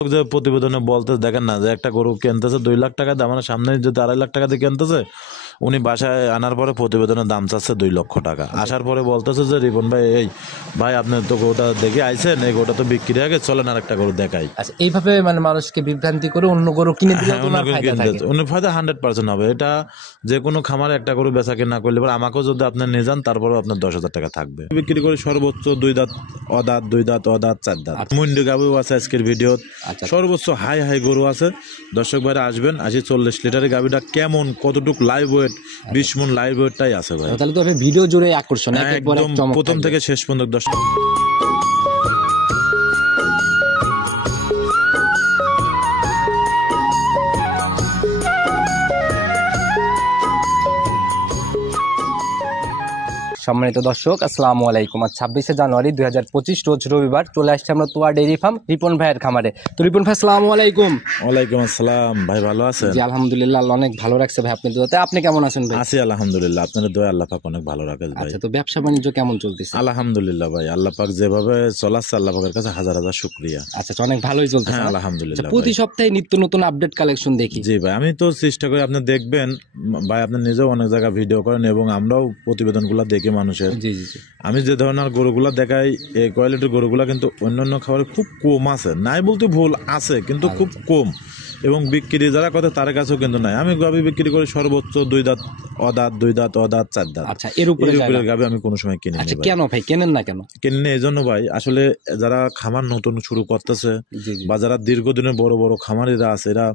যে প্রতিবেদনে বলতে দেখেন না যে একটা গরু কিনতেছে 2 লাখ টাকা দাম, আমার সামনে যদি 2.5 লাখ টাকা দিয়ে কিনতেছে, উনি বাসায় আনার পরে প্রতিবেদনের দাম চাচ্ছে 2 লক্ষ টাকা। আসার পরে বলতেছে যে রিপন ভাই, এই ভাই আপনি তো গরুটা দেখে আইছেন, এই গরুটা তো বিক্রি হয়ে গেছে, চলেন আর একটা গরু দেখাই। আচ্ছা, এইভাবে মানে মানুষকে বিভ্রান্তি করে অন্য গরু কিনে দিলে অন্য ফায়দা 100% হবে। এটা যে কোনো খামারে একটা গরু বেচা কিনা করলে পরে আমাকেও যদি আপনি নিয়ে যান, তারপরেও আপনার 10,000 টাকা থাকবে। বিক্রি করে সর্বোচ্চ 2 দাঁত অদাঁত, 2 দাঁত অদাঁত, 4 দাঁত। মুন্ডি গাবিও আছে আজকের ভিডিও। সর্বোচ্চ হাই হাই গরু আছে। দর্শক ভাইরা আসবেন, 40 লিটারের গাবিটা কেমন, কতটুক লাইভ ওয়েট, 20 মণ লাইভ ওয়েটটাই আছে ভাই। তাহলে তো ভিডিও জুড়ে আকর্ষণ, একদম প্রথম থেকে শেষ পর্যন্ত। দর্শক সম্মানিত দর্শক, আসসালামু আলাইকুম। আজ 26শে জানুয়ারি 2025 রোজ রবিবার চলে আসছে আমরা তোয়া ডেইরি ফার্ম রিপন ভাইয়ের খামারে। তো রিপন ভাই আসসালামু আলাইকুম। ওয়ালাইকুম আসসালাম ভাই, ভালো আছেন? জি আলহামদুলিল্লাহ, আল্লাহ অনেক ভালো রাখছে ভাই আপনার দোয়াতে। আপনি কেমন আছেন ভাই? আছি আলহামদুলিল্লাহ, আপনাদের দোয়া আল্লাহ পাক অনেক ভালো রাখে ভাই। আচ্ছা, তো ব্যবসা বাণিজ্য কেমন চলতেছে? আলহামদুলিল্লাহ ভাই, আল্লাহ পাক যেভাবে চলাচ্ছে আল্লাহ পাকের কাছে হাজার হাজার শুকরিয়া। আচ্ছা, অনেক ভালোই চলতেছে আলহামদুলিল্লাহ। প্রতি সপ্তাহে নিত্য নতুন আপডেট কালেকশন দেখি। জি ভাই, আমি তো চেষ্টা করি, আপনি দেখবেন ভাই, আপনি নিজেও অনেক জায়গায় ভিডিও করেন এবং আমরাও প্রতিবেদনগুলো দেখি মানুষের। জি জি জি। আমি যে ধরনের গরুগুলা দেখাই, এই কোয়ালিটির গরুগুলা কিন্তু অন্যান্য খাবারে খুব কম আছে, নাই বলতে ভুল আছে, কিন্তু খুব কম। এবং বিক্রি যারা কথা তার কাছেও কিন্তু নাই। আমি গাভি বিক্রি করি সর্বোচ্চ 2 দাঁত অদাঁত, 2 দাঁত অদাঁত, 4 দাঁত। আচ্ছা, এর উপরে গাভি আমি কোনো সময় কিনি না। আচ্ছা, কেন ভাই কেনেন না? কেন কিনি না এই জন্য ভাই, আসলে যারা খামার নতুন শুরু করতেছে বা যারা দীর্ঘদিনের বড় বড় খামারিরা আছে, এরা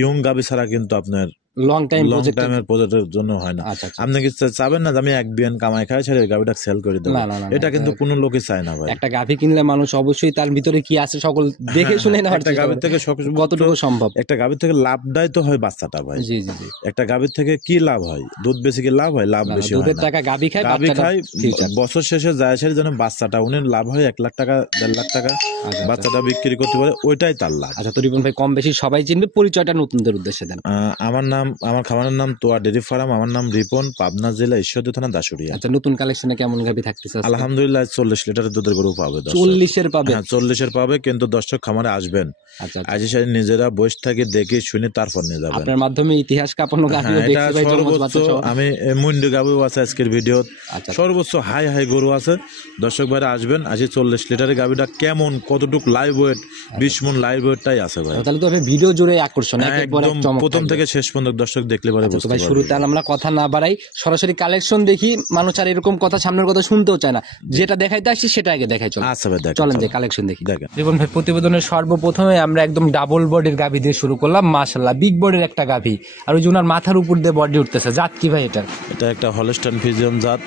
ইয়ং গাভি ছাড়া কিন্তু আপনার লং টাইমের প্রজেক্টের জন্য হয় না। আপনি কি চাবেন না যে আমি 1 বিয়ান কামাই খাই ছেড়ে গাভিটা সেল করে দেবো? এটা কিন্তু কোনো লোকই চায় না ভাই। একটা গাভি কিনলে মানুষ অবশ্যই তার ভিতরে কি আছে সকল দেখে শুনে না। একটা গাভি থেকে কতটুকু সম্ভব, একটা গাভি থেকে লাভটাই তো হয় বাচ্চাটা ভাই। জি জি জি। একটা গাভি থেকে কি লাভ হয়? দুধ বেশি কি লাভ হয়? লাভ বেশি হয় না। দুধের টাকা গাভি খায়, বছর শেষে যায় সেই জন্য বাচ্চাটা উনি লাভ হয় 1 লাখ টাকা, 1.5 লাখ টাকা বাচ্চাটা বিক্রি করতে পারে, ওইটাই তার লাভ। আচ্ছা, তো রিপন ভাই কম বেশি সবাই চিনবে, পরিচয়টা নতুনদের উদ্দেশ্যে দেন। আমার খামারের নাম তোয়া ডেইরি ফার্ম, আমার নাম রিপন, পাবনা জেলা ঈশ্বরদী থানা দাসুরিয়া। আচ্ছা, নতুন কালেকশনে কেমন গাভি থাকতেছে? আলহামদুলিল্লাহ 40 লিটারের দুধের গরু পাবে। 40-এর পাবে? হ্যাঁ 40-এর পাবে, কিন্তু দর্শক খামারে আসবেন, আজ নিজেরা বসে থেকে দেখে শুনে তারপর নিয়ে যাবেন। আপনার মাধ্যমে ইতিহাস কাঁপানো গাভি দেখতে ভাই। সর্বোচ্চ আমি মুন্ডি গাবিও আছে আজকের ভিডিও। সর্বোচ্চ হাই হাই গরু আছে। দর্শক ভাইরা আসবেন, 40 লিটারের গাবিটা কেমন, কতটুক লাইভ ওয়েট, 20 মণ লাইভ ওয়েটটাই আছে ভাই। তাহলে তো ভিডিও জুড়ে আকর্ষণ, একদম প্রথম থেকে শেষ পর্যন্ত দর্শক দেখলে পারে বুঝতে পারবে। শুরুতে আমরা কথা না বাড়াই, সরাসরি কালেকশন দেখি। মানুষ আর এরকম কথা সামনের কথা শুনতেও চায় না, যেটা দেখাইতে আসছে সেটা আগে দেখাই। আচ্ছা ভাই, চলেন যে কালেকশন দেখি। দেখুন ভাই, প্রতিবেদনের সর্বপ্রথমে আমরা একদম ডাবল বডির গাভি দিয়ে শুরু করলাম। মাশাআল্লাহ, বিগ বডির একটা গাভি, আর ওই যে ওনার মাথার উপর দিয়ে বডি উঠতেছে। জাত কি ভাই এটা? এটা একটা হলস্টাইন ফ্রিজিয়ান জাত।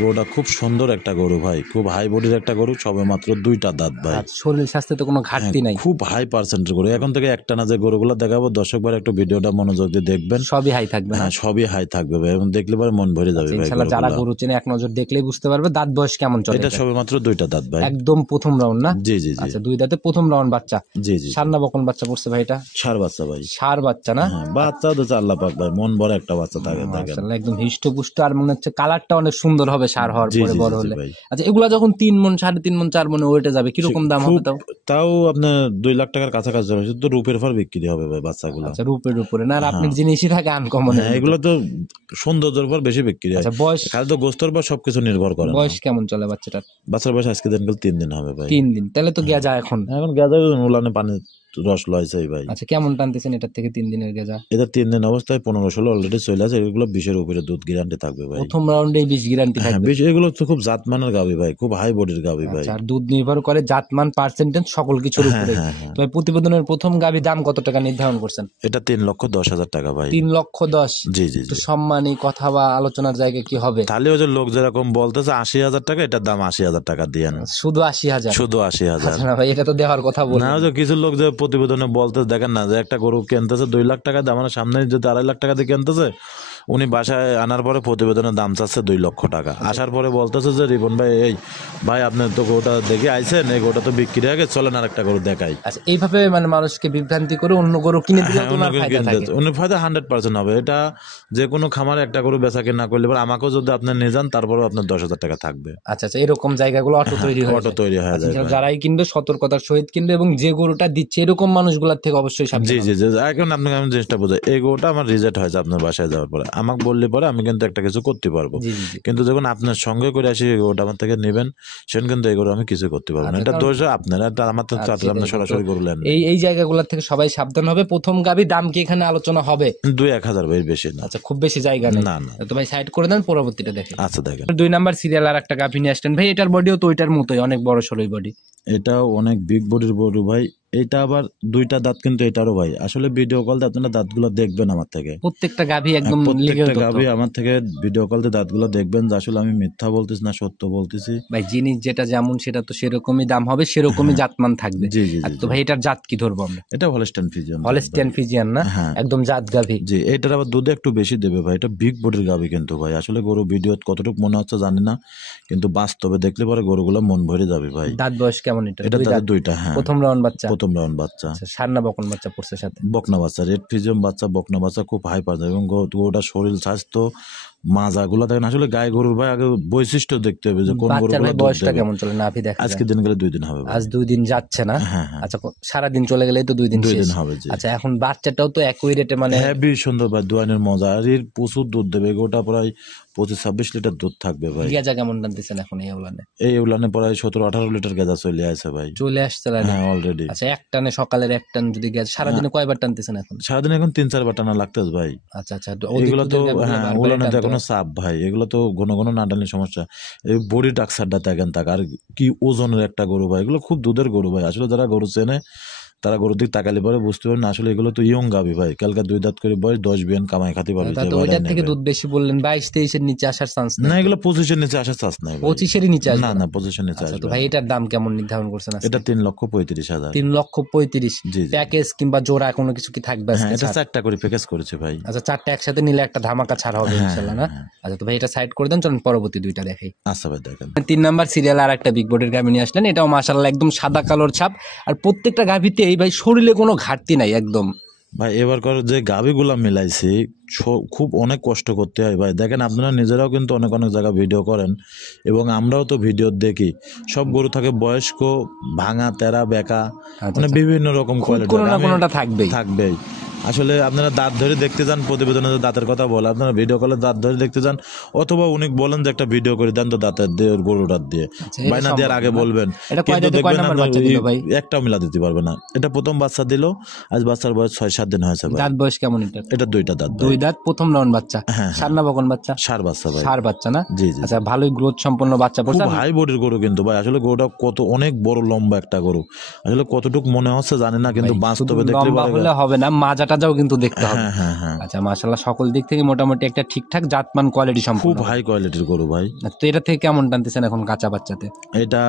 গরুটা খুব সুন্দর একটা গরু ভাই, খুব হাই বডির একটা গরু, সবে মাত্র 2টা দাঁত ভাই। শরীর স্বাস্থ্যে তো কোনো ঘাটতি নাই, খুব হাই পার্সেন্টের গরু। এখন থেকে একটা না যে গরুগুলো দেখাবো, দর্শক ভাই একটু ভিডিওটা মনোযোগ দিয়ে দেখবেন, সবই হাই থাকবে। হ্যাঁ সবই হাই থাকবে ভাই, এবং দেখলে পরে মন ভরে যাবে ভাই। ইনশাআল্লাহ যারা গরু চেনে এক নজর দেখলেই বুঝতে পারবে। দাঁত বয়স কেমন চলে? এটা সবে মাত্র 2টা দাঁত ভাই, একদম প্রথম রাউন্ড না? জি জি জি। আচ্ছা, 2 দাঁতে প্রথম রাউন্ড বাচ্চা। জি জি। সার না বকন বাচ্চা পড়ছে ভাই? এটা ষাঁড় বাচ্চা ভাই। ষাঁড় বাচ্চা না? বাচ্চা তো আল্লাহ পাক ভাই, মন ভরে একটা বাচ্চা থাকে। মাশাআল্লাহ, একদম হিষ্টপুষ্ট, আর মনে হচ্ছে কালারটা অনেক সুন্দর হবে ষাঁড় হওয়ার পরে বড় হলে। আচ্ছা, এগুলা যখন 3 মণ, 3.5 মণ, 4 মণে ওয়েটে যাবে, কিরকম দাম হবে? তাও আপনার 2 লাখ টাকার কাছাকাছি যাবে। শুধু রূপের ফল বিক্রি হবে ভাই বাচ্চাগুলো। আচ্ছা, রূপের উপরে না? আর আপনার জিনিসই থাকে আনকমন। এগুলো তো সৌন্দর্যের পর বেশি বিক্রি হয়। আচ্ছা, বয়স? খালি তো গোস্তর পর সবকিছু নির্ভর করে। বয়স কেমন চলে বাচ্চাটার? বাচ্চার বয়স আজকে দিন 3 দিন হবে ভাই। 3 দিন? তাহলে তো গেজা এখন গেজা উলানে পানি রস লয়েছে ভাই। আচ্ছা, কেমন টানতেছেন এটার থেকে 3 দিনের গেজা? এটা 3 দিন অবস্থায় 15-16 অলরেডি চলে আছে। এগুলো 20-এর উপরে দুধ গ্যারান্টি থাকবে ভাই। প্রথম রাউন্ডে 20 গ্যারান্টি থাকবে? এগুলো তো খুব জাতমানের গাভী ভাই, খুব হাই বডির গাভী ভাই। আর দুধ নির্ভর করে জাতমান, পার্সেন্টেজ, সকল কিছুর উপরে। তো প্রতিবেদনের প্রথম গাভী দাম কত টাকা নির্ধারণ করছেন? এটা 3,10,000 টাকা ভাই। 3,10,000? জি জি। তো সম্মানী কথা বা আলোচনার জায়গায় কি হবে? তাহলে ওই যে লোক যেরকম বলতেছে 80,000 টাকা, এটার দাম 80,000 টাকা দিয়েন। শুধু 80,000? শুধু 80,000 না ভাই, এটা তো দেওয়ার কথা বল না। যে কিছু লোক যে প্রতিবেদনে বলতে দেখেন না যে একটা গরু কিনতেছে 2 লাখ টাকা দাম, আমার সামনে যদি 2.5 লাখ টাকা দিয়ে কিনতেছে, উনি বাসায় আনার পরে প্রতিবেদনের দাম চাচ্ছে 2 লক্ষ টাকা। আসার পরে বলতেছে যে রিপন ভাই, এই ভাই আপনি তো গরুটা দেখে আইছেন, এই গরুটা তো বিক্রি হয়ে গেছে, চলেন আরেকটা গরু দেখাই। আচ্ছা, এইভাবে মানে মানুষকে বিভ্রান্তি করে অন্য গরু কিনে দিলে তো ওনার ফায়দা থাকে। উনি ফায়দা 100% হবে। এটা যে কোনো খামারে একটা গরু বেচা কিনা করলে পরে আমাকেও যদি আপনি নিয়ে যান তারপরেও আপনার 10,000 টাকা থাকবে। আচ্ছা আচ্ছা, এরকম জায়গাগুলো অটো তৈরি হয়ে অটো যায়। তৈরি হয়ে যায়। যারাই কিনবে সতর্কতার সহিত কিনবে এবং যে গরুটা দিচ্ছে এরকম মানুষগুলোর থেকে অবশ্যই জি সাবধান জি হবে। জি, এখন আপনাকে আমি জিনিসটা বোঝাই, এই গরুটা আমার রিজেক্ট হয়েছে আপনার বাসায় যাওয়ার পরে, আমাকে বললে পরে আমি কিন্তু একটা কিছু করতে পারবো, জি জি জি। কিন্তু যখন আপনার সঙ্গে করে আসি এই গরুটা আমার থেকে নেবেন, সেখানে কিন্তু এই গরু আমি কিছু করতে পারবো না। আচ্ছা, এটা কারণ- দোষ আপনার, এটা আমার তো আচ্ছা, আপনার সেটাই। সরাসরি গরু নেন। এই জায়গাগুলোর থেকে সবাই সাবধান হবে। প্রথম গাবি দাম কি এখানে আলোচনা হবে? 2-1 হাজার ভাই, বেশি না। আচ্ছা, খুব বেশি জায়গা নেই। না না, তো ভাই সাইড করে দেন, পরবর্তীটা দেখে। আচ্ছা দেখেন, 2 নাম্বার সিরিয়াল আর একটা গাভি নিয়ে আসলেন ভাই। এটার বডিও তো ওইটার মতোই, অনেক বড় সরই বডি। এটাও অনেক বিগ বডির গরু ভাই। এটা আবার 2টা দাঁত, কিন্তু এটারও ভাই আসলে ভিডিও কল দিয়ে আপনারা দাঁতগুলো দেখবেন আমার থেকে। প্রত্যেকটা গাভি একদম লিগেল প্রত্যেকটা তথ্য। গাভী আমার থেকে ভিডিও কল দিয়ে দাঁতগুলো দেখবেন যে আসলে আমি মিথ্যা বলতেছি না সত্য বলতেছি। ভাই জিনিস যেটা যেমন সেটা তো সেরকমই দাম হবে, সেরকমই জাতমান থাকবে। জি জি আর জি তো ভাই এটার জাত কি ধরবো আমরা? এটা হলস্টাইন ফ্রিজিয়ান। হলস্টিয়ান ফিজিয়ান না? হ্যাঁ। একদম জাত গাভি। জি, এটার আবার দুধে একটু বেশি দেবে ভাই। এটা বিগ বডির গাভী কিন্তু ভাই, আসলে গরু ভিডিও কতটুকু মনে হচ্ছে জানি না, কিন্তু বাস্তবে দেখলে পরে গরুগুলো মন ভরে যাবে ভাই। দাঁত বয়স কেমন এটা? এটা 2 তাদের দাঁত? 2টা। হ্যাঁ, প্রথম রাউন্ড বাচ্চা? প্রথম রাউন্ড বাচ্চা। আচ্ছা, সারনা বকন বাচ্চা পড়ছে সাথে? বকনা বাচ্চা, রেড ফিজিয়াম বাচ্চা, বকনা বাচ্চা, খুব হাই পাওয়া যায়। এবং গরুটার শরীর স্বাস্থ্য মাজাগুলো দেখেন, আসলে গায়ে গরুর ভাই আগে বৈশিষ্ট্য দেখতে হবে যে কোন বাচ্চার গরুগুলো ভাই দুধ বয়সটা দেবে। কেমন চলে? নাভি দেখা আজকে যায়? দিন গেলে 2 দিন হবে ভাই। আজ 2 দিন যাচ্ছে না? হ্যাঁ হ্যাঁ, আচ্ছা, সারাদিন চলে গেলেই তো 2 দিন 2 শেষ। দিন হবে। জি, আচ্ছা, এখন বাচ্চাটাও তো একই রেটে মানে হেভি সুন্দর ভাই, দোয়ানের মজা। আর এর প্রচুর দুধ দেবে, গোটা প্রায় 25-26 লিটার দুধ থাকবে ভাই। গেজা কেমন টানতেছেন এখন এই উলানে? এই উলানে প্রায় 17-18 লিটার গেজা চলে আসে ভাই। চলে আসছে লাইনে? হ্যাঁ, অলরেডি। আচ্ছা, এক টানে সকালের এক টান যদি গেছে, সারাদিনে কয়বার টানতেছেন এখন? সারাদিন এখন 3-4 বার টানা লাগতেছে ভাই। আচ্ছা আচ্ছা, এগুলো তো হ্যাঁ, উলানে তো টানতে এখনো হয়। চাপ ভাই, এগুলো তো ঘন ঘন না টানলে সমস্যা। এই বডি টাক্সারটা দেখেন তাক, আর কি ওজনের একটা গরু ভাই। এগুলো খুব দুধের গরু ভাই, আসলে যারা গরু চেনে তারা গরুর দিক তাকালে পরে বুঝতে পারেন আসলে এগুলো তো ইয়ং গাবি ভাই। কালকে 2 দাঁত করে বয়স, 10 বিয়ান কামাই খাতে পারবে। তা তো ওইটার থেকে দুধ বেশি বললেন, 22-23 নিচে আসার চান্স না, নেই? এগুলো 25-এর নিচে আসার চান্স নাই ভাই। 25 নিচে আসবে না না, 25-এর নিচে আচ্ছা, তো আসবে ভাই না। এটার দাম কেমন নির্ধারণ করছেন আজকে? এটা 3,35,000। 3,35,000? জি জি। প্যাকেজ কিংবা জোড়া কোনো কিছু কি থাকবে হ্যাঁ, আজকে এটা ছাড়? 4টা করে প্যাকেজ করেছে ভাই। আচ্ছা, 4টা একসাথে নিলে একটা ধামাকা ছাড় হবে হ্যাঁ, ইনশাল্লাহ না? হ্যাঁ। আচ্ছা, তো ভাই এটা সাইড করে দেন, চলুন পরবর্তী 2টা দেখাই। আচ্ছা ভাই দেখেন, 3 নাম্বার সিরিয়াল আর একটা বিগ বডির গাভি নিয়ে আসলেন। এটাও মাশাআল্লাহ একদম সাদা কালোর ছাপ, আর প্রত্যেকটা গাভিতে এই ভাই শরীরে কোনো ঘাটতি নাই একদম। ভাই এবার যে গাভিগুলা মিলাইছি খুব অনেক কষ্ট করতে হয় ভাই। দেখেন আপনারা নিজেরাও কিন্তু অনেক অনেক জায়গা ভিডিও করেন এবং আমরাও তো ভিডিও দেখি। সব গরু থাকে বয়স্ক, ভাঙা, তেরা, বেকা, মানে বিভিন্ন রকম কোয়ালিটি কোনো না কোনোটা থাকবেই। থাকবেই। আসলে আপনারা দাঁত ধরে দেখতে যান, প্রতিবেদনে যে দাঁতের কথা বলে, আপনারা ভিডিও কলে দাঁত ধরে দেখতে যান, অথবা উনি বলেন যে একটা ভিডিও করে দেন তো দাঁতের দিয়ে, গরুর দাঁত দিয়ে এটা বাইনা দেওয়ার আগে বলবেন। এটা কয় দাঁতে কয় নাম্বার বাচ্চা দিল ভাই? একটাও মিলা দিতে পারবে না। এটা প্রথম বাচ্চা দিল, আজ বাচ্চার বয়স 6-7 দিন হয়েছে ভাই। দাঁত বয়স কেমন এটা? এটা 2টা দাঁত ভাই। 2 দাঁত, প্রথম রাউন্ড বাচ্চা। হ্যাঁ, সারনা বকন বাচ্চা? সার বাচ্চা ভাই। সার বাচ্চা না? জি জি। আচ্ছা, ভালোই গ্রোথ সম্পন্ন বাচ্চা পড়ছে। খুব হাই বডির গরু কিন্তু ভাই, আসলে গরুটা কত অনেক বড় লম্বা একটা গরু, আসলে কতটুকু মনে হচ্ছে জানি না, কিন্তু বাস্তবে দেখলে লম্বা পরে- হলে হবে না, মাজা টাজাও কিন্তু দেখতে হবে। হ্যাঁ হ্যাঁ হ্যাঁ, আচ্ছা, মাশাআল্লাহ সকল দিক থেকে মোটামুটি একটা ঠিকঠাক জাতমান কোয়ালিটি খুব সম্পূর্ণ। হাই কোয়ালিটির গরু ভাই। তো এটা থেকে কেমন টানতেছেন এখন কাঁচা বাচ্চাতে? এটা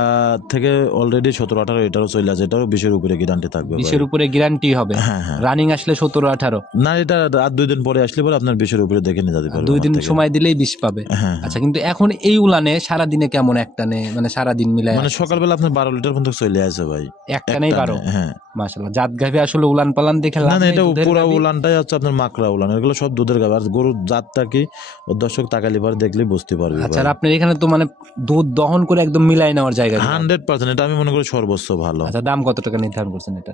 থেকে অলরেডি 17-18, এটারও চলে আছে, এটারও 20-এর উপরে গ্যারান্টি থাকবে ভাই। 20-এর উপরে গ্যারান্টি হবে? হ্যাঁ হ্যাঁ। রানিং আসলে 17-18? না, এটা আর 2 দিন পরে আসলে পরে আপনার 20-এর উপরে দেখে নিয়ে যেতে পারবে। 2 দিন সময় দিলেই 20 পাবে? হ্যাঁ। আচ্ছা, কিন্তু এখন এই উলানে সারাদিনে কেমন একটানে, মানে সারাদিন মিলায় মানে সকালবেলা আপনার 12 লিটার পর্যন্ত চলে আসে ভাই। একটানেই 12? হ্যাঁ। মাশাআল্লাহ, জাত গাভি আসলে উলান পালান দেখে না লাভ না, নেই, এটা দুধের পুরো গাভী। উলানটাই হচ্ছে আপনার মাকড়া উলান, এগুলো সব দুধের গাভী। আর গরুর জাতটা কি ও দর্শক তাকালি পরে দেখলেই বুঝতে পারবে। আচ্ছা, আর আপনার এখানে তো মানে দুধ দহন করে একদম মিলাই নেওয়ার জায়গা দিলেন। 100%, এটা আমি মনে করি সর্বোচ্চ ভালো। আচ্ছা, দাম কত টাকা নির্ধারণ করছেন এটা?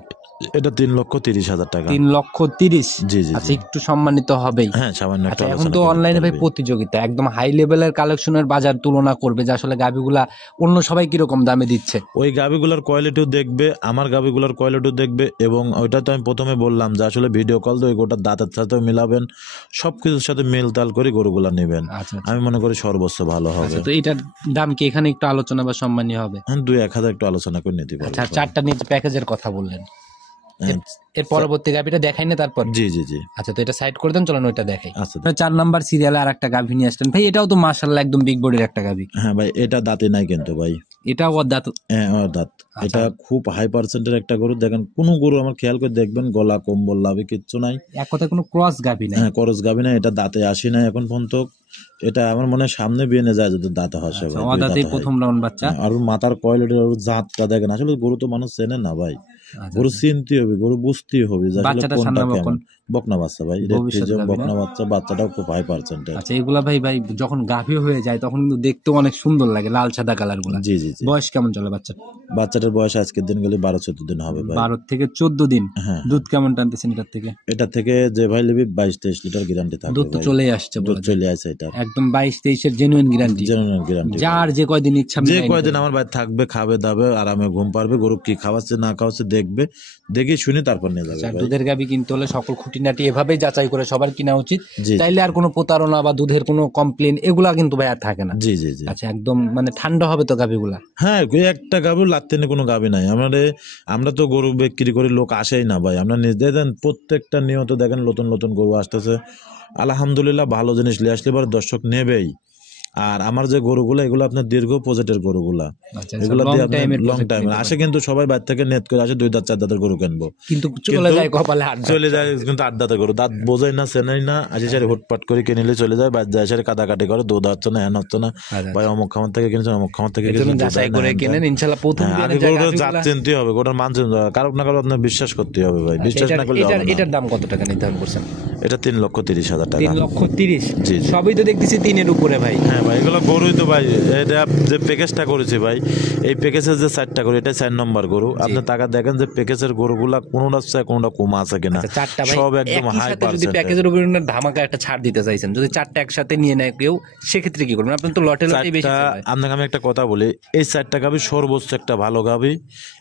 এটা 3,30,000 টাকা। 3,30,000? জি জি আচ্ছা, জি। একটু সম্মানিত হবেই। হ্যাঁ, সামান্য একটা আচ্ছা, এখন আলোচনা তো করতে অনলাইনে ভাই পারবে। প্রতিযোগিতা, একদম হাই লেভেলের কালেকশনের বাজার তুলনা করবে যে আসলে গাভিগুলা অন্য সবাই কিরকম দামে দিচ্ছে। ওই গাভিগুলোর কোয়ালিটিও দেখবে, আমার গাভিগুলোর কোয়ালিটিও দেখবে, এবং ওইটা তো আমি প্রথমে বললাম যে আসলে ভিডিও কল দিয়ে গোটা দাঁতের সাথেও মিলাবেন, সবকিছুর সাথে মিল তাল করে গরুগুলা নেবেন। আচ্ছা আচ্ছা। আমি মনে করি সর্বোচ্চ ভালো হবে। আচ্ছা, তো এটার দাম কি এখানে একটু আলোচনা বা সম্মানীয় হবে? হ্যাঁ, 2-1 হাজার একটু আলোচনা করে নিতে পারবো। আচ্ছা, আর 4টা নিয়ে প্যাকেজের কথা বললেন, হ্যাঁ, এর পরবর্তী গাভিটা দেখাই না তারপর? জি জি জি। আচ্ছা, তো এটা সাইড করে দেন, চলেন ওইটা দেখাই। আচ্ছা। 4 নাম্বার সিরিয়ালে আর একটা গাভি নিয়ে আসলেন ভাই। এটাও তো মাশাআল্লাহ একদম বিগ বডির একটা গাভি। হ্যাঁ ভাই, এটা দাঁতে নাই কিন্তু ভাই। এটাও অদাঁত। হ্যাঁ অদাঁত। এটা খুব হাই পার্সেন্টের একটা গরু। দেখেন কোনো গরু আমার খেয়াল করে দেখবেন গলা কম্বল লাভে কিচ্ছু নাই, এক কথায় কোনো ক্রস গাভী নাই। হ্যাঁ করস গাবি না, এটা দাঁতে আসি না এখন পর্যন্ত। এটা আমার মনে হয় সামনে বিয়ে যায় যদি দাঁতে হাসে ভাই, দুই অদাঁতেই দাঁত হয়। প্রথম রাউন্ড বাচ্চা। আর ওর মাথার কয়েলের জাতটা দেখেন, আসলে গরু তো মানুষ চেনে না ভাই, গরু চিনতে হবে, গরু বুঝতে হবে যে আসলে বাচ্চাটা কোনটা সামনে কেমন। বকনা বাচ্চা ভাই, রেড ভবিষ্যৎ ফিজিয়াম গাভী না? বকনা বাচ্চা, বাচ্চাটাও খুব হাই পার্সেন্টের। আচ্ছা এগুলা ভাই ভাই যখন গাভী হয়ে যায় তখন কিন্তু দেখতেও অনেক সুন্দর লাগে, লাল সাদা কালার গুলা। জি জি জি। বয়স কেমন চলে বাচ্চা? বাচ্চাটার বয়স আজকের দিন গেলে 12-14 দিন হবে ভাই। 12 থেকে 14 দিন। হ্যাঁ দুধ কেমন টানতেছেন এটার থেকে? এটা থেকে যে ভাই লিবি 22-23 লিটার গ্যারান্টি থাকবে দুধ তো ভাই। চলেই আসছে, দুধ চলে আসে, এটা একদম 22-23 জেনুইন গ্যারান্টি। Genuine guarantee. যার যে কয়দিন ইচ্ছা যে কয়দিন আমার ভাই থাকবে, খাবে দাবে, আরামে ঘুম পারবে, গরু কি খাওয়াচ্ছে না খাওয়াচ্ছে দেখবে, দেখে শুনে তারপর নিয়ে যাবে ভাই। দুধের গাভী কিনতে হলে সকল খুঁটিনাটি এভাবেই যাচাই করে সবার কিনা উচিত। জি তাইলে আর কোনো প্রতারণা বা দুধের কোনো কমপ্লেন এগুলা কিন্তু ভাই আর থাকে না। জি জি জি। আচ্ছা একদম মানে ঠান্ডা হবে তো গাভীগুলা? হ্যাঁ একটা গাভী লাগতে কোনো গাভী নাই আমরা তো গরু বিক্রি করে লোক আসেই না ভাই, আমরা নিজে দেন প্রত্যেকটা নিয়ত দেখেন নতুন নতুন গরু আসতেছে, আলহামদুলিল্লাহ ভালো জিনিস নিয়ে আসলে পরে দর্শক নেবেই। আর আমার যে গরুগুলা এগুলো আপনার দীর্ঘ প্রজেক্টের গরুগুলা, এগুলো দিয়ে আপনি লং টাইম আসে, কিন্তু সবাই বাইরে থেকে নেট করে আসে 2 দাঁত 4 দাঁতের গরু কিনবো, কিন্তু চলে যায় কপালে হাত। চলে যায় কিন্তু 8 দাঁতের গরু, দাঁত বোঝাই না চেনাই না, আসে সারি হুটপাট করে কিনলে চলে যায়, বাইরে যায় সারি কাটাকাটি করে, দুধ হচ্ছে না, হ্যান হচ্ছে না, ভাই অমুক খামার থেকে কিনেছেন অমুক খামার থেকে কিনেছেন, যাচাই করে কিনেন ইনশাআল্লাহ। প্রথম আগে গরুটা জাত চিনতে হবে, গরুটার মান চিনতে হবে, কারো না কারো আপনার বিশ্বাস করতে হবে ভাই, বিশ্বাস না করলে হবে না। এটার দাম কত টাকা নির্ধারণ করছেন? এটা 3,30,000 টাকা। 3,30,000? জি জি। সবই তো দেখতেছি 3-এর উপরে ভাই। হ্যাঁ ভাই এগুলো গরুই তো ভাই, এটা যে প্যাকেজটা করেছি ভাই, এই প্যাকেজের যে 4টা গরু, এটা 4 নম্বর গরু। আপনি টাকা দেখেন যে প্যাকেজের গরুগুলা কোনটা চাই কোনটা কম আছে কিনা, চারটা ভাই সব একদম একই হাই সাথে যদি পার্সেন্ট। প্যাকেজের উপরে না ধামাকা একটা ছাড় দিতে চাইছেন, যদি চারটা একসাথে নিয়ে নেয় কেউ, সেক্ষেত্রে কি করবেন? আপনি তো লটে লটে বেশি চাই। আপনাকে আমি একটা কথা বলি, এই 4টা গাভী সর্বোচ্চ একটা ভালো গাভী,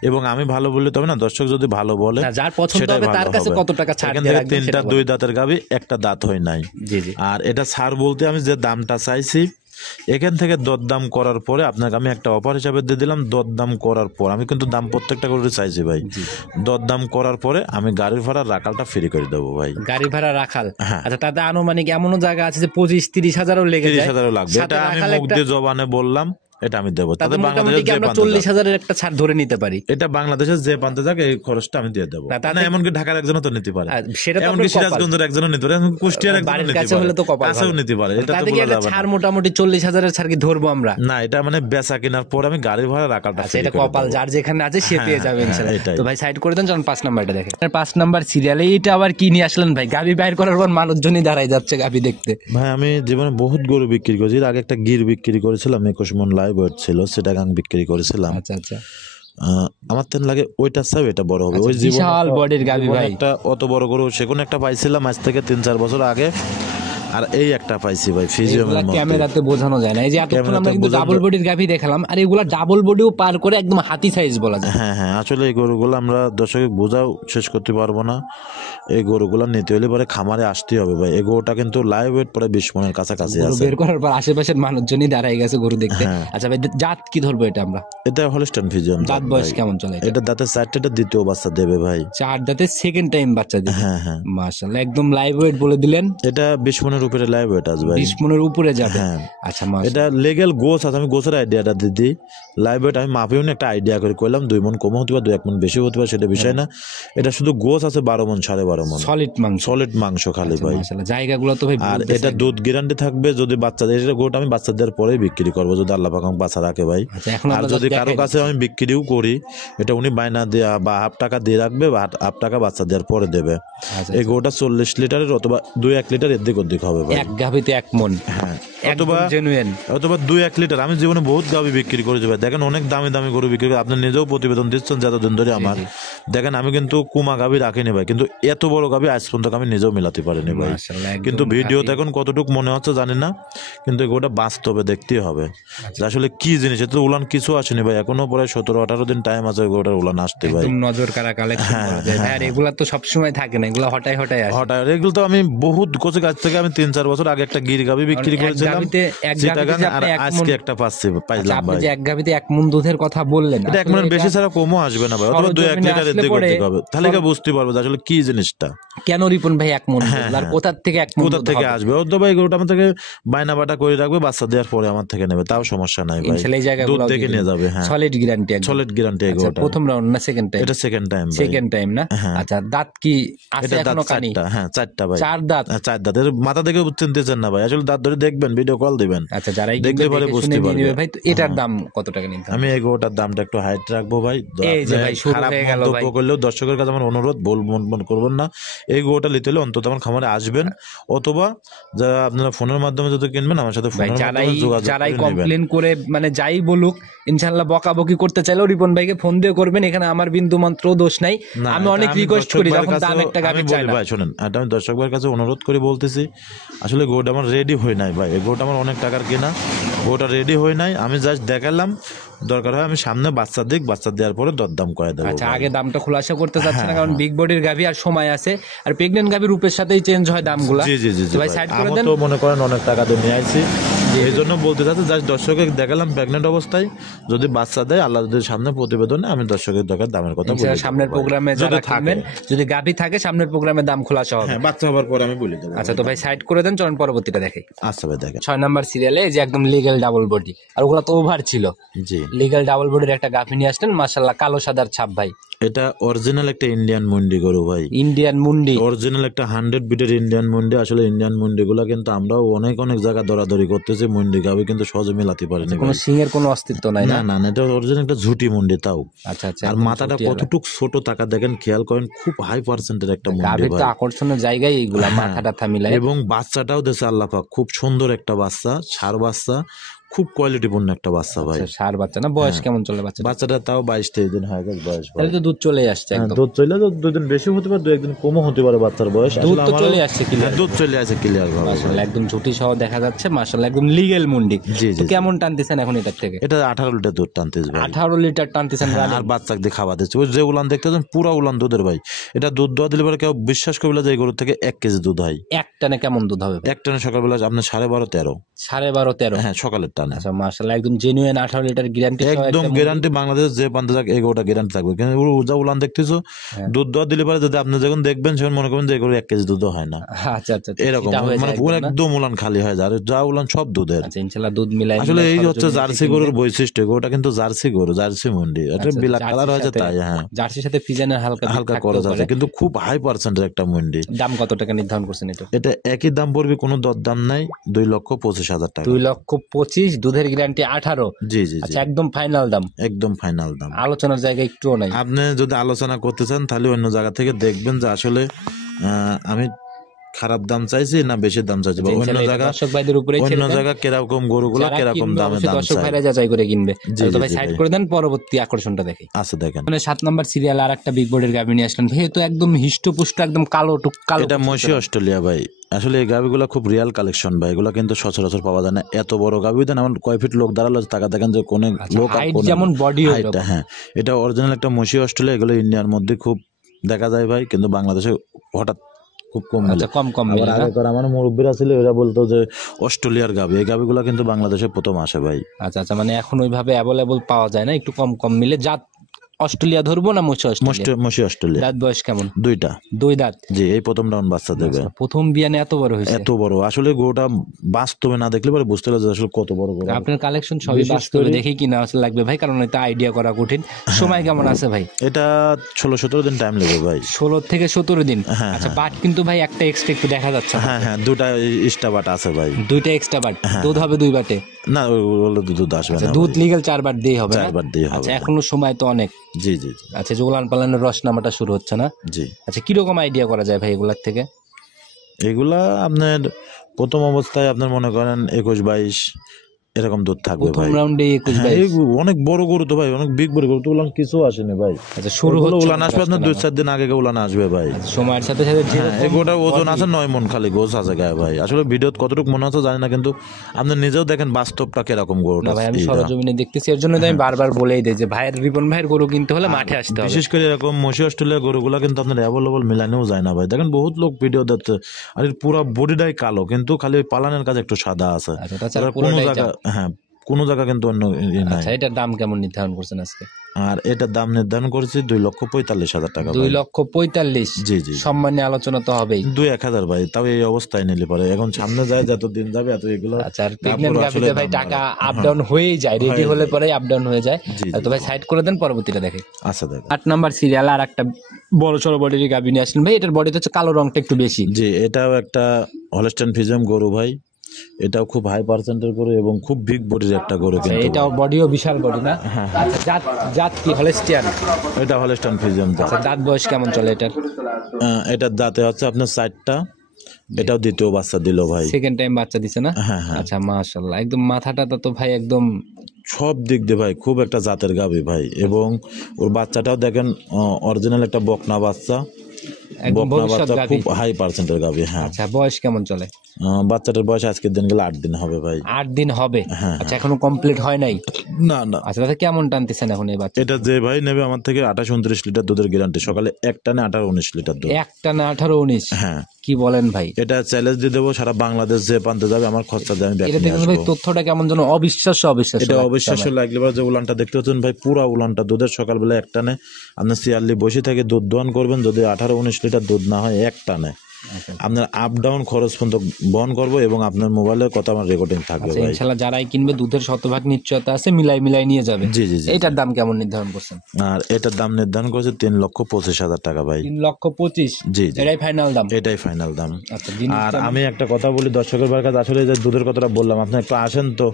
এবং আমি ভালো বললে তবে না, দর্শক যদি ভালো বলে যার পছন্দ সেটাই হবে ভালো তার কাছে হবে। কত টাকা ছাড় এখান দিয়ে থেকে রাখবেন 3টা 2 দাঁতের গাভী, একটা দাঁত হয় নাই। জি জি। আর এটা ছাড় বলতে আমি যে দামটা চাইছি, এখান থেকে দরদাম করার পরে আপনাকে আমি একটা অফার হিসাবে দিয়ে দিলাম, দরদাম করার পর আমি কিন্তু দাম প্রত্যেকটা করে চাইছি ভাই, দরদাম করার পরে আমি গাড়ির ভাড়া রাখালটা ফ্রি করে দেবো ভাই। গাড়ি ভাড়া রাখাল? হ্যাঁ। আচ্ছা তাতে আনুমানিক এমনও জায়গা আছে যে 25-30 হাজারও লেগে যায়। 30,000 লাগবে, সাথে এটা আমি রাখাল মুখ একটা- দিয়ে জবানে বললাম, এটা আমি দেবো। তাতে তাতে মোটামুটি বাংলাদেশের কি যে আমরা প্রান্তে 40,000-এর একটা ছাড় ধরে নিতে পারি? এটা বাংলাদেশের যে প্রান্তে যাক এই খরচটা আমি দিয়ে দেবো। না, তাতে- না এমনকি ঢাকার একজনও তো নিতে পারে, সেটা তো এমনকি আপনার কপাল। সিরাজগঞ্জের একজনও নিতে পারে, এমনকি কুষ্টিয়ার একজনও বাড়ির নিতে কাছে পারে, হলে তো কপাল কাছেও ভালো। নিতে পারে, এটা তো তাতে কি বলা একটা যাবে না। ছাড় মোটামুটি 40,000-এর ছাড় কি ধরবো আমরা? না এটা বেচা কেনার পর আমি গাড়ির ভাড়া রাখালটা আচ্ছা free এটা করে কপাল, দেবো। যার যেখানে আছে সে পেয়ে যাবে ইনশাআল্লাহ। এটাই। তো ভাই সাইড করে দেন, যখন 5 নাম্বারটা দেখেন। 5 নাম্বার সিরিয়ালে এটা আবার কি নিয়ে আসলেন ভাই? গাবি বাইর করার পর মানুষজনই দাঁড়ায় যাচ্ছে গাবি দেখতে। ভাই আমি জীবনে বহুত গরু বিক্রি করেছি, এর আগে একটা গির বিক্রি করেছিলাম, 21 মণ লাইভ ওয়েট ছিল, সেটাকে আমি বিক্রি করেছিলাম। আচ্ছা আচ্ছা। আমার তেন লাগে ওইটা চাই এটা বড় হবে, ওই বিশাল বডির গাবি ভাই। একটা অত বড় গরু সেখানে একটা পাইছিলাম আজ থেকে 3-4 বছর আগে, আর এই একটা পাইছি ভাই ফিজিয়ামের মধ্যে। ক্যামেরাতে বোঝানো যায় না, এই যে এতক্ষণ আমরা ক্যামেরাতে কিন্তু বোঝানো ডাবল বডির গাভি দেখালাম, আর এগুলা ডাবল বডিও পার করে একদম হাতি সাইজ বলা যায়। হ্যাঁ হ্যাঁ আসলে এই গরুগুলো আমরা দর্শক বোঝাও শেষ করতে পারবো না, এই গরুগুলো নিতে হলে পরে খামারে আসতে হবে ভাই। এই গরুটা কিন্তু লাইভ ওয়েট পরে 20 মণের কাছাকাছি গরু আছে। বের করার পর আশেপাশের মানুষজনই দাঁড়ায় গেছে গরু দেখতে। হ্যাঁ। আচ্ছা ভাই জাত কি ধরবো এটা আমরা? এটা হলস্টাইন ফিজিয়াম। দাঁত বয়স কেমন চলে এটা? এটা দাঁতের 4টা দ্বিতীয় বাচ্চা দেবে ভাই। 4 দাঁতে সেকেন্ড টাইম বাচ্চা দিবে। হ্যাঁ হ্যাঁ মাশাআল্লাহ একদম লাইভ ওয়েট বলে দিলেন। এটা 20 মণের উপরে লাইভ ওয়েট আছে ভাই। 20 মনের উপরে যাবে। হ্যাঁ। আচ্ছা মাশাআল্লাহ। এটা লেগেল গোছ আছে, আমি গোছের আইডিয়াটা দিদি, লাইভ ওয়েট আমি মাপিও না, একটা আইডিয়া করে কইলাম 2 মণ কম হতে পারে 2-1 মণ বেশি হতে পারে, সেটা বিষয় না। এটা শুধু গোছ আছে 12 মণ 12.5 মণ সলিড মাংস। সলিড মাংস খালি ভাই। মাশাআল্লাহ জায়গাগুলো তো ভাই আর এটা দুধ গ্যারান্টি থাকবে, যদি বাচ্চাদের এটা গোটা আমি বাচ্চাদের পরেই বিক্রি করবো যদি আল্লাহ পাক আমাকে বাচ্চা রাখে ভাই। আচ্ছা এখন আর যদি কারো কাছে আমি বিক্রিও করি, এটা উনি বায়না দেয়া বা হাফ টাকা দিয়ে রাখবে বা হাফ টাকা বাচ্চা দেওয়ার পরে দেবে। আচ্ছা, এই গোটা 40 লিটারের অথবা 2-1 লিটার এদিক ওদিক হবে ভাই। এক গাভিতে 1 মণ। হ্যাঁ একদম অথবা জেনুইন। অথবা 2-1 লিটার। আমি জীবনে বহুত গাভি বিক্রি করেছি ভাই, দেখেন অনেক দামি দামি গরু বিক্রি করে, আপনি নিজেও প্রতিবেদন দিচ্ছেন যতদিন ধরে আমার, দেখেন আমি কিন্তু কুমা গাভি রাখিনি ভাই, কিন্তু এত বড় গাভি আজ পর্যন্ত আমি নিজেও মিলাতে পারিনি ভাই। মাশাআল্লাহ একদম কিন্তু ভিডিওতে এখন কতটুকু মনে হচ্ছে জানি না, কিন্তু এগুলোটা বাস্তবে দেখতেই হবে যে আসলে কি জিনিস। এতে উলান কিছু আসেনি ভাই, এখনো প্রায় 17-18 দিন টাইম আছে ওটার উলান আসতে ভাই। একদম নজর কাড়া কালেকশন করা যায় ভাই। আর এগুলা তো সব সময় থাকে না, এগুলা হঠাৎ হঠাৎ আসে। হঠাৎ এগুলো তো আমি বহুত কোচে কাছ থেকে আমি 3-4 বছর আগে একটা গির গাভি বিক্রি এক করেছিলাম গাভীতে চিটাগাং, যে আর আপনি 1 মণ, আজকে একটা পাইলাম আপনি ভাই। যে এক গাভীতে 1 মণ দুধের কথা বললেন, এটা 1 মণের বেশি ছাড়া কমও আসবে না ভাই, অথবা 2-1 লিটার আসলে এদিকে পরে করতে হবে, তাহলে কি বুঝতে পারবো যে আসলে কি জিনিসটা কেন রিপন ভাই 1 মণ দুধ, আর কোথা থেকে 1 মণ কোথা দুধ থেকে হবে? আসবে। অথবা ভাই গরুটা আমার থেকে বায়না বাটা করে রাখবে, বাচ্চা দেওয়ার পরে আমার থেকে নেবে, তাও সমস্যা নাই ভাই, ইনশাআল্লাহ এই দুধ জায়গাগুলো দেখে নিয়ে যাবে। হ্যাঁ, সলিড গ্যারান্টি একদম। সলিড গ্যারান্টি আচ্ছা, এগোটা। প্রথম রাউন্ড না সেকেন্ড টাইম? এটা সেকেন্ড টাইম ভাই। সেকেন্ড টাইম না? হ্যাঁ। আচ্ছা, দাঁত কি আছে এটা দাঁত এখনো কানি? 4টা। হ্যাঁ 4টা ভাই। 4 দাঁত? হ্যাঁ 4 দাঁত। এর মাথা দেখে চিনতেছেন না ভাই, আসলে দাঁত ধরে দেখবেন, ভিডিও কল দিবেন, আচ্ছা, যারাই দেখলে কিনবে পরে দেখে বুঝতে শুনে নিয়ে পারবে। নেবে ভাই। তো এটার দাম কত টাকা নিতে হবে? আমি এই গরুটার দামটা একটু হাইট রাখবো ভাই। এই যে আপনি ভাই শুরু খারাপ হয়ে গেল মন্তব্য ভাই। করলেও দর্শকের কাছে আমার অনুরোধ, ভুল মন করবেন না। এই গরুটা নিতে হলে অন্তত আমার খামারে আসবেন, অথবা যারা আপনারা ফোনের মাধ্যমে যদি কিনবেন আমার সাথে ভাই ফোনের মাধ্যমে যোগাযোগ যারাই করে নেবেন। কমপ্লেন করে মানে যাই বলুক, ইনশাল্লাহ বকাবকি করতে চাইলেও রিপন ভাইকে ফোন দিয়ে করবেন, এখানে আমার বিন্দু মাত্র দোষ নাই। না, আমি এটা অনেক রিকোয়েস্ট দর্শক করি ভাইয়ের যখন কাছেও দাম একটা গাভী আমি চাই বলি না। ভাই শোনেন, এটা আমি দর্শক ভাইয়ের কাছে অনুরোধ করে বলতেছি, আসলে গরুটা আমার রেডি হয় নাই ভাই, এই গরুটা আমার অনেক টাকার কেনা, গরুটা রেডি হয় নাই, আমি জাস্ট দেখালাম, দরকার হয় আমি সামনে বাচ্চা দেওয়ার পরে দরদাম করে দেবো। আচ্ছা, আগে দামটা খোলাসা করতে চাচ্ছে না, কারণ বিগ বডির গাভী আর সময় আছে, আর প্রেগনেন্ট গাভী রূপের সাথেই চেঞ্জ হয় দামগুলা। জি জি জি তো জি ভাই ভাই, সাইড করে আমি দেন। তো মনে করেন অনেক টাকা দিয়ে নিয়ে আইছি, এই জন্য বলতে চাচ্ছি, জাস্ট দর্শকের দেখালাম প্রেগনেন্ট অবস্থায়, যদি বাচ্চা দেয় আল্লাহ যদি সামনে প্রতিবেদনে আমি দর্শকের দরকার দামের কথা বলে ইনশাআল্লাহ দেবো সামনের ভাই। প্রোগ্রামে যদি যারা থাকে। কিনবেন, যদি গাভী থাকে সামনের প্রোগ্রামে দাম খোলাসা হবে। হ্যাঁ, বাচ্চা হবার পর আমি বলে দেবো। আচ্ছা, তো ভাই সাইড করে দেন, চলুন পরবর্তীটা দেখে। আচ্ছা ভাই দেখেন। 6 নাম্বার সিরিয়ালে যে একদম লিগ্যাল ডাবল বডি, আর ওগুলো তো ওভার ছিল। জি, লিগ্যাল ডাবল বডির একটা গাভী নিয়ে আসলেন, মাশাআল্লাহ কালো সাদার ছাপ ভাই। এটা অরিজিনাল একটা ইন্ডিয়ান মুন্ডি গরু ভাই, ইন্ডিয়ান মুন্ডি। অরিজিনাল একটা 100 বিটের ইন্ডিয়ান মুন্ডি। আসলে ইন্ডিয়ান মুন্ডি গুলা কিন্তু আমরাও অনেক জায়গা দরাদরি করতেছি, মুন্ডি গাবি কিন্তু সহজে মিলাতে পারেনি কোনো ভাই। সিংয়ের কোনো অস্তিত্ব নাই না? না না না, এটা অরিজিনাল একটা ঝুটি মুন্ডি তাও। আচ্ছা আচ্ছা, আর একদম মাথাটা ঝুটিয়ালা। কতটুক ছোট টাকা দেখেন, খেয়াল করেন, খুব হাই পার্সেন্টের একটা মুন্ডি গাভীর তো ভাই। আকর্ষণের জায়গায় এইগুলা, হ্যাঁ, মাথা টাথা মিলায়। এবং বাচ্চাটাও দেশে আল্লাহ পাক, খুব সুন্দর একটা বাচ্চা, ষাঁড় বাচ্চা, খুব কোয়ালিটিপূর্ণ একটা বাচ্চা ভাই। আচ্ছা, ষাঁড় বাচ্চা না? বয়স কেমন চলে বাচ্চা? বাচ্চাটা তাও 22-23 দিন হয়ে গেছে বয়স ভাই। তাহলে তো দুধ চলে আসছে হ্যাঁ, একদম। দুধ চলে তো 2 দিন বেশি হতে পারে, 2-1 দিন কমও হতে পারে বাচ্চার বয়স। দুধ আসলে তো আমারও- চলে আসছে clear। হ্যাঁ, দুধ চলে আসে ক্লিয়ার ভাবে ভাই। মাশাআল্লাহ একদম ঝুটি সহ দেখা যাচ্ছে, মাশাআল্লাহ একদম লিগ্যাল মুন্ডি। জি তো জি, কেমন টানতেছেন এখন এটার থেকে? এটা 18 লিটার দুধ টানতেছ ভাই। 18 লিটার টানতেছেন হ্যাঁ, running? আর বাচ্চাকে দিয়ে খাওয়া দিচ্ছে, ওই যে উলান দেখতেছেন পুরা উলান দুধের ভাই। এটা দুধ দোয়া দিলে পরে কেউ বিশ্বাস করবে না যে এই গরুর থেকে 1 কেজি দুধ হয়। এক টানে কেমন দুধ হবে? এক টানে সকালবেলা আপনার 12.5-13। 12.5-13? হ্যাঁ, সকালের টানে আচ্ছা, মাশাআল্লাহ একদম জেনুইন 18 লিটার গ্যারান্টি সহ একদম একটা গ্যারান্টি। বাংলাদেশ যে পান্তে যাক এই গরুটা গ্যারান্টি থাকবে, কিন্তু যা উলান দেখতেছো হ্যাঁ। দুধ দোয়া দিলে পরে যদি আপনি যখন দেখবেন সেখন মনে করবেন যে এই গরু 1 কেজি দুধ হয় না, আচ্ছা আচ্ছা, এরকম সেটা হয়ে মানে যায় পুরো একদম না? একদম উলান খালি হয়ে যায়, আর যা উলান সব দুধের। আচ্ছা, ইনশাআল্লাহ দুধ মিলাই আসলে মিলাই এই সরজমিনে হচ্ছে দেখে জার্সি কিনবে। গরুর বৈশিষ্ট্য, গরুটা কিন্তু জার্সি গরু, জার্সি মুন্ডি, এটা আচ্ছা, ব্ল্যাক জার্সির কালার হয়েছে সাথে- তাই। হ্যাঁ, জার্সির সাথে ফিজানের হালকা দিক হালকা থাকতেও খরচ আছে, পারে। কিন্তু খুব হাই পার্সেন্টের একটা মুন্ডি। দাম কত টাকা নির্ধারণ করছেন এটা? এটা একই দাম পড়বে, কোনো দরদাম নাই, 2,25,000 টাকা। 2,25,000, দুধের গ্যারান্টি 18। জি জি জি, আচ্ছা, একদম ফাইনাল দাম, একদম ফাইনাল দাম। আলোচনার জায়গা একটুও নাই? আপনি যদি আলোচনা করতে চান তাহলে অন্য জায়গা থেকে দেখবেন যে আসলে আমি খারাপ দাম চাইছি না বেশি দাম চাইছি, বা অন্য ইনশাআল্লাহ এটা জায়গা দর্শক ভাইদের উপরেই অন্য ছেড়ে দেন। জায়গা কিরকম গরুগুলা যারা কিরকম কিনবে দামে অবশ্যই দাম দর্শক চাই। ভাইরা যাচাই করে কিনবে। জি, তো জি, ভাই জি, সাইড ভাই। করে দেন, পরবর্তী আকর্ষণটা দেখি। আচ্ছা দেখেন, মানে 7 নাম্বার সিরিয়াল আর একটা বিগ বডির গাভী নিয়ে আসলেন ভাই, এ তো একদম হিষ্টপুষ্ট, একদম কালো কালো। এটা মশি অস্ট্রেলিয়া ভাই। আসলে এই গাভিগুলো খুব রিয়াল কালেকশন ভাই, এগুলো কিন্তু সচরাচর পাওয়া যায় না। এত বড় গাভি দেন, আমার কয় ফিট লোক দাঁড়ালো টাকা দেখেন যে কোন লোক আর হাইট কোনে যেমন বডি হাইটটা। হ্যাঁ, এটা অরিজিনাল একটা মশি অস্ট্রেলিয়া। এগুলো ইন্ডিয়ার মধ্যে খুব দেখা যায় ভাই, কিন্তু বাংলাদেশে হঠাৎ খুব কম মিলে। আচ্ছা, কম আবার মিলে না? আগেকার আমার মুরব্বীরা ছিল, এরা বলতো যে অস্ট্রেলিয়ার গাভি, এই গাভিগুলো কিন্তু বাংলাদেশে প্রথম আসে ভাই। আচ্ছা আচ্ছা, মানে এখন ওইভাবে অ্যাভেলেবল পাওয়া যায় না, একটু কম মিলে। জাত অস্ট্রেলিয়া ধরবো না মশি অস্ট্রেলিয়া? মশি অস্ট্রেলিয়া। দাঁত বয়স কেমন? 2টা। 2 দাঁত? জি, এই প্রথম রাউন্ড বাচ্চা দেবে। আচ্ছা, প্রথম বিয়ানে এত বড় হয়েছে? এত বড়, আসলে গরুটা বাস্তবে না দেখলে পরে বুঝতে পারবে যে আসলে কত বড় গরু। আপনার কালেকশন সবই বিশেষ বাস্তবে করে- দেখেই কিনা আসলে লাগবে ভাই, কারণ এটা আইডিয়া করা কঠিন। সময় কেমন আছে ভাই? এটা 16-17 দিন টাইম লাগবে ভাই। 16 থেকে 17 দিন? হ্যাঁ, আচ্ছা, বাট কিন্তু ভাই একটা এক্সট্রা একটু দেখা যাচ্ছে না? হ্যাঁ হ্যাঁ, 2টা ইস্টা বাট আছে ভাই। 2টা এক্সট্রা বাট, দুধ হবে 2 বাটে? না, ওগুলো দুধ আসবে আচ্ছা, না দুধ ভাই। লিগ্যাল 4 বাট দিয়ে হবে না? 4 বার দিয়ে হবে। আচ্ছা, এখনো সময় তো অনেক। জি জি জি আচ্ছা, যে উলান পালানের রস নামাটা শুরু হচ্ছে না? জি। আচ্ছা, কিরকম আইডিয়া করা যায় ভাই এগুলার থেকে? এগুলা আপনার প্রথম অবস্থায় আপনার মনে করেন 21-22 এরকম দুধ থাকবে প্রথম ভাই। রাউন্ডে 21 হ্যাঁ, 22। এই অনেক বড় গরু তো ভাই, অনেক বিগ বড় গরু তো, উলান কিছু আসেনি ভাই। আচ্ছা শুরু ওগুলো হচ্ছে উলান আসবে আপনার 2-4 দিন আগে উলান আসবে ভাই। আচ্ছা, সময়ের সাথে সাথে হ্যাঁ, এই যেরকম গোটার ওজন body- আছে 9 মণ, খালি গোছ আছে গায়ে ভাই। আসলে ভিডিও কতটুকু মনে হচ্ছে জানি না, কিন্তু আপনি নিজেও দেখেন বাস্তবটা কিরকম গরুটা। না ভাই আমি সরজমিনে দেখতেছি, এর জন্য তো আমি বারবার বলেই দিই যে ভাইয়ের রিপন ভাইয়ের গরু কিনতে হলে মাঠে আসতে হবে। বিশেষ করে এরকম মসি অস্ট্রেলিয়া গরুগুলা কিন্তু আপনার অ্যাভেলেবল মিলানেও যায় না ভাই। দেখেন বহুত লোক ভিডিও দেখতে, আর এর পুরো বডিটাই কালো, কিন্তু খালি ওই পালানের কাছে একটু সাদা আছে। আচ্ছা, তাছাড়া এবার কোনো পুরোটাই জায়গা, হ্যাঁ কোনো জায়গা কিন্তু অন্য নাই। আচ্ছা এটার দাম কেমন নির্ধারণ করছেন আজকে? আর এটার দাম নির্ধারণ করেছি 2,45,000 টাকা। 2,45,000। জি জি, সম্মানে আলোচনা তো হবেই। 2-1,000 ভাই, তাও এই অবস্থায় নিলে পারে। এখন সামনে যায়, যত দিন যাবে এত এগুলো। আচ্ছা আর প্রেগন্যান্ট তারপর গাভিতে আসলে ভাই দাম টাকা বাড়ে। আপ ডাউন হয়েই যায়, রেডি হয়ে হলে যায়। পরে আপ ডাউন হয়ে যায়। জি, তো ভাই সাইড করে দেন, পরবর্তীটা দেখে। আচ্ছা দেখ। 8 নাম্বার সিরিয়াল আর একটা বড় সড়ো বডির গাভি নিয়ে আসলেন ভাই। এটার বডিতে হচ্ছে কালো রংটা একটু বেশি। জি, এটাও একটা হলস্টাইন ফ্রিজিয়ান গরু ভাই। এটাও খুব হাই পার্সেন্টের গরু এবং খুব বিগ বডির একটা গরু কিন্তু। এটাও বডিও বিশাল বডি না? আচ্ছা জাত জাত কি হলস্টিয়ান? এটা হলস্টাইন ফ্রিজিয়ান। আচ্ছা দাঁত বয়স কেমন চলে এটার? এটার দাঁতে হচ্ছে আপনার 4টা। এটাও দ্বিতীয় বাচ্চা দিল ভাই। সেকেন্ড টাইম বাচ্চা দিছে না? হ্যাঁ হ্যাঁ, আচ্ছা মাশাআল্লাহ, একদম মাথাটা তো ভাই একদম সব দিক দিয়ে ভাই খুব একটা জাতের গাভী ভাই। এবং ওর বাচ্চাটাও দেখেন অরিজিনাল একটা বকনা বাচ্চা। একদম বকনা ভবিষ্যৎ বাচ্চা গাভী। খুব হাই পার্সেন্টের গাভী। হ্যাঁ, আচ্ছা বয়স কেমন চলে? বাচ্চাটার বয়স আজকের দিন গেলে 8 দিন হবে ভাই। 8 দিন হবে। হ্যাঁ, আচ্ছা এখনো কমপ্লিট হয় নাই? না না, আচ্ছা তাহলে কেমন টানতেছেন এখন এই বাচ্চা? এটা যে ভাই নেবে আমার থেকে 28-29 লিটার দুধের গ্যারান্টি। সকালে এক টানে 18-19 লিটার দুধ। একটা না 18-19? হ্যাঁ, কি বলেন ভাই? এটা চ্যালেঞ্জ দিয়ে দেবো, সারা বাংলাদেশ যে প্রান্তে যাবে আমার খরচা দিয়ে আমি ব্যাক এটা নিয়ে দেখুন ভাই আসবো। তথ্যটা কেমন যেন অবিশ্বাস্য অবিশ্বাস্য এটা লাগছে অবিশ্বাস্য আমার। লাগলে যে উলানটা দেখতে পাচ্ছেন ভাই, পুরা উলানটা দুধের। সকালবেলা এক টানে আপনার সিয়ারলি বসে থেকে দুধ দোয়ান করবেন, যদি 18-19 লিটার দুধ না হয় এক টানে আচ্ছা। আপনার আপ ডাউন খরচ পর্যন্ত বহন করবো, এবং আপনার মোবাইলের কথা আমার রেকর্ডিং থাকবে আচ্ছা ভাই। ইনশাআল্লাহ যারাই কিনবে দুধের শতভাগ নিশ্চয়তা আছে, মিলাই মিলাই নিয়ে যাবে। জি জি জি। এইটার দাম কেমন নির্ধারণ করছেন? আর এটার দাম নির্ধারণ করেছে 3,25,000 টাকা ভাই। 3,25,000? জি জি, এটাই ফাইনাল দাম? এটাই ফাইনাল দাম। আচ্ছা দিন আর আমি একটা কথা বলি দর্শকের কাছে, আসলে যে দুধের কথাটা বললাম, আপনি একটু আসেন তো,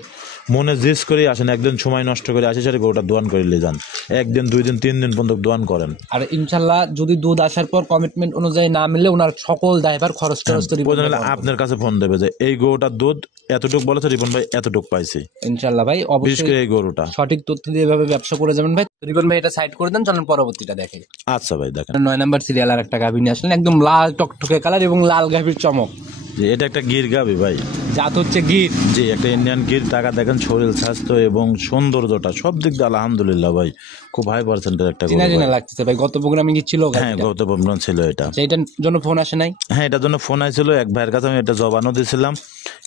মনে জিস করে আসেন, একদিন সময় নষ্ট করে আসে সাথে গরুটা দোয়ান করে নিয়ে যান। 1 দিন 2 দিন 3 দিন পর্যন্ত দোয়ান করেন। আর ইনশাআল্লাহ যদি দুধ আসার পর কমিটমেন্ট অনুযায়ী না মিললে ওনার সকল দায়ভার খরচ টরচ তো রিপন ভাই বহন করবে। আপনার কাছে ফোন দেবে যে এই গরুটার দুধ এতটুক বলেছে রিপন ভাই, এতটুক পাইছি। ইনশাআল্লাহ ভাই বিশেষ অবশ্যই করে এই গরুটা। সঠিক তথ্য দিয়ে এভাবে ব্যবসা করে যাবেন ভাই। রিপন ভাই এটা সাইড করে দেন, চলেন পরবর্তীটা দেখে। আচ্ছা ভাই দেখেন, 9 নাম্বার সিরিয়াল আর একটা গাভী নিয়ে আসলেন, একদম লাল টকটকে কালার এবং লাল গাভীর চমক। যে এটা একটা গির গাবি ভাই। জাত হচ্ছে গির। জি, একটা ইন্ডিয়ান গির। টাকা দেখেন, শরীর স্বাস্থ্য এবং সৌন্দর্যটা সব দিক দিয়ে আলহামদুলিল্লাহ ভাই, খুব হাই পার্সেন্টের একটা গরু চিনা চিনা ভাই। লাগতেছে ভাই, গত প্রোগ্রামে কি ছিল হ্যাঁ, গাভীটা? গত প্রোগ্রাম ছিল এটা। আচ্ছা, এটার জন্য ফোন আসে নাই? হ্যাঁ, এটার জন্য ফোন আইছিল এক ভাইয়ের কাছে, আমি এটা জবানও দিয়েছিলাম,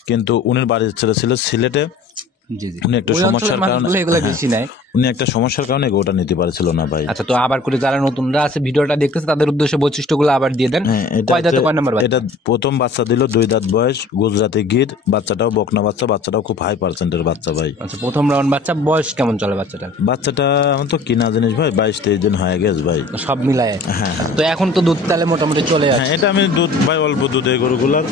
কিন্তু উনি বাড়ির ছেলে ছিল সিলেটে। জি জি, উনি একটা ওই সমস্যার অঞ্চলের কারণে, মানুষগুলো এগুলো হ্যাঁ, বেশি নাই। উনি একটা সমস্যার কারণে গোটা নিতে পারছিল না ভাই। আচ্ছা তো আবার করে যারা নতুনরা আছে ভিডিওটা দেখতেছে তাদের উদ্দেশ্যে বৈশিষ্ট্যগুলো আবার দিয়ে দেন। হ্যাঁ, এটা কয় দাঁতে হচ্ছে- কয় নাম্বার বাচ্চা? এটা প্রথম বাচ্চা দিল, 2 দাঁত বয়স, গুজরাটি গির। বাচ্চাটাও বকনা বাচ্চা, বাচ্চাটাও খুব হাই পার্সেন্টের বাচ্চা ভাই। আচ্ছা প্রথম রাউন্ড বাচ্চা, বয়স কেমন চলে বাচ্চাটার? বাচ্চাটা আমার তো কিনা জিনিস ভাই, 22-23 দিন হয়ে গেছে ভাই। সব মিলায়? হ্যাঁ তো এখন তো দুধ তাহলে মোটামুটি চলে হ্যাঁ, আসে। এটা আমি দুধ ভাই অল্প দুধ, এই গরুগুলার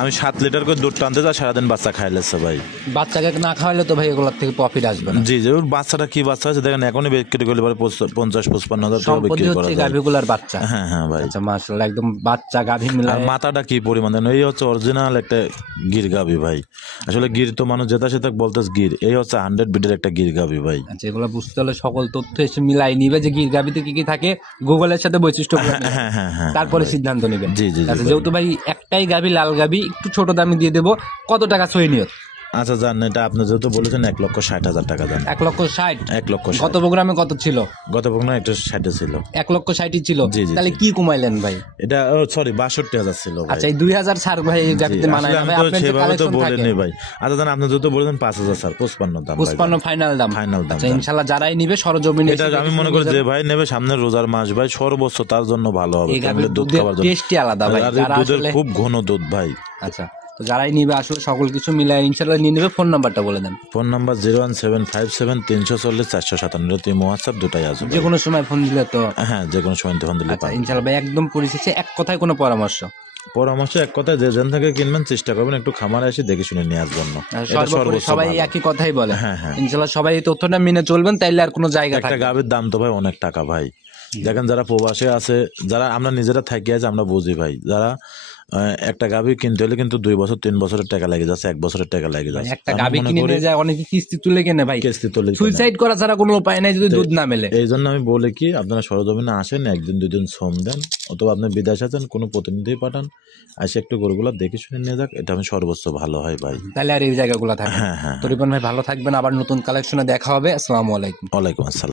আমি 7 লিটার করে দুধ টানতে যা, সারাদিন বাচ্চা খাইলেছে ভাই। বাচ্চাকে না খাওয়ালে তো ভাই এগুলোর থেকে প্রফিট আসবে না। জি জি, ওর বাচ্চাটা কি বাচ্চা আছে দেখেন, এখনই বিক্রি করলে পারে 50-55 হাজার টাকা সম্পত্তি বিক্রি করা হচ্ছে যায়। গাভীগুলার বাচ্চা। হ্যাঁ হ্যাঁ ভাই। আচ্ছা মাশাআল্লাহ, একদম বাচ্চা গাভী আর মিলায়। মাথাটা কি পরিমাণ দেন, এই হচ্ছে অরিজিনাল একটা গির গাভি ভাই। আসলে গির তো মানুষ যেটা সেটা বলতেছে গির, এই হচ্ছে 100 বিটের একটা গির গাভি ভাই। আচ্ছা এগুলো বুঝতে হলে সকল তথ্য এসে মিলাই নিবে, যে গির গাভীতে কি কি থাকে গুগলের সাথে বৈশিষ্ট্য হ্যাঁ হ্যাঁ হ্যাঁ, তারপরে ভাই। সিদ্ধান্ত নেবেন। জি জি জি আচ্ছা ভাই। যেহেতু ভাই একটাই গাভী, লাল গাভী, একটু ছোট দামে দিয়ে দেবো। কত টাকা সই নিয়ত? আচ্ছা জান, এটা আপনি যেহেতু বলেছেন 1,60,000 টাকা জান। 1,60,000? 1,60,000। গত প্রোগ্রামে কত ছিল? গত প্রোগ্রামে একটা 60 ছিল। 1,60,000 ছিল? জি, জি, তাহলে জি। কি কমাইলেন ভাই? এটা সরি 62,000 ছিল ভাই। আচ্ছা এই 2,000 ছাড় ভাই এই গাভীতে জি, মানায় আসলে না আমি ভাই, তো আপনার যে সেভাবে তো কালেকশন থাকে। বলিনি ভাই। আচ্ছা জান, আপনি যেহেতু বলেছেন 5,000 স্যার, 55 দাম ভাই। 55 ফাইনাল দাম? ফাইনাল দাম। আচ্ছা ইনশাআল্লাহ যারাই নিবে সরজমিনে এটা আমি মনে করি যে ভাই নেবে সামনে রোজার মাস ভাই, সর্বোচ্চ তার জন্য ভালো হবে। এই গাভীর ফ্যামিলির দুধ দুধের খাওয়ার জন্য টেস্টই আলাদা ভাই। আর এই যারা দুধের আসলে খুব ঘন দুধ ভাই। আচ্ছা তো যারাই নিবে আসলে সকল কিছু মিলাই ইনশাআল্লাহ নিয়ে নেবে। ফোন নাম্বারটা বলে দেন। ফোন নাম্বার 01757 340 457, তিন হোয়াটসঅ্যাপ দুটাই আছে যে ভাই। কোনো সময় ফোন দিলে তো? হ্যাঁ, যে কোনো সময় ফোন দিলে আচ্ছা পাবেন। ইনশাআল্লাহ ভাই একদম পরিশেষে এক কথায় কোনো পরামর্শ? পরামর্শ এক কথায়, যে যেন থেকে কিনবেন চেষ্টা করবেন একটু খামারে এসে দেখে শুনে নেওয়ার জন্য। এটা সর্বোপরি সর্বোচ্চ সবাই ভালো। একই কথাই বলে। হ্যাঁ, হ্যাঁ। ইনশাআল্লাহ সবাই এই তথ্যটা মেনে চলবেন, তাইলে আর কোনো জায়গা একটা থাকবে না। গাভীর দাম তো ভাই অনেক টাকা ভাই। দেখেন যারা প্রবাসে আছে, যারা আমরা নিজেরা থাকি আছে, আমরা বুঝি ভাই, যারা একটা গাভী কিনতে হলে কিন্তু 2 বছর 3 বছরের টাকা লাগে যাচ্ছে, 1 বছরের টাকা লাগে ভাই, যাচ্ছে। একটা আমি গাভী মনে কিনে করি নিয়ে যায়, অনেকে কিস্তি তুলে কেনে ভাই, কিস্তি তুলে কেনে। সুইসাইড করা ছাড়া কোনো উপায় নাই যদি দুধ না মেলে। এই জন্য আমি বলি কি, আপনারা সরজমিনে আসেন, 1 দিন 2 দিন শ্রম দেন, অথবা আপনি বিদেশ আছেন কোনো প্রতিনিধি পাঠান, আসে একটু গরুগুলা দেখে শুনে নিয়ে যাক, এটা আমি সর্বোচ্চ ভালো হয় ভাই। তাহলে আর এই জায়গাগুলো থাকে। হ্যাঁ হ্যাঁ, তো রিপন ভাই ভালো থাকবেন, আবার নতুন কালেকশনে দেখা হবে। আসসালামু আলাইকুম। ওয়ালাইকুম আসসালাম।